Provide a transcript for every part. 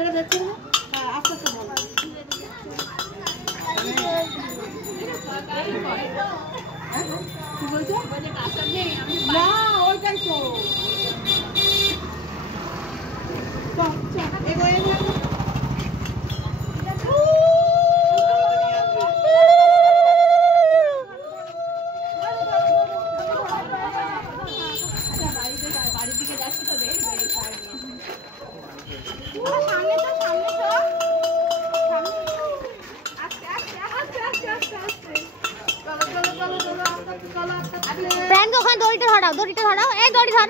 ছেড়ে দেখছি না। হ্যাঁ আস্তে আস্তে বলো। কি বলছো? না ওইটাই তো। চল চল এগো এগো। বাড়ির দিকে যাচ্ছি তো দেখি সামনে তো সামনে তো আস্তে আস্তে আস্তে আস্তে আস্তে আস্তে চলো চলো চলো চলো আস্তে চলো আস্তে ফ্রেন্ড ওখানে দড়িটা ধরাও এই দড়ি ধর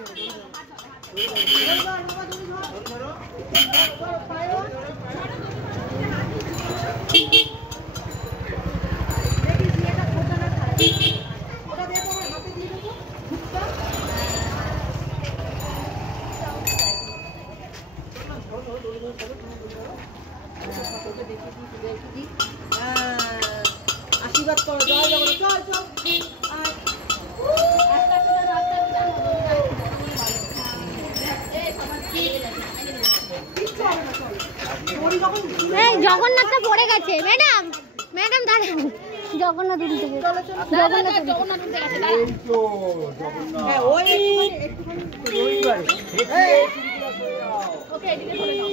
আশীর্বাদ করো জয় জগন্নাথ চল চল এই জগন্নাথটা পড়ে গেছে ম্যাডাম ম্যাডাম দাঁড়ান জগন্নাথ উঠে গেছে জগন্নাথ উঠে গেছে এই তো জগন্নাথ হ্যাঁ ওই একটুখানি ওকে এদিকে ধরে নাও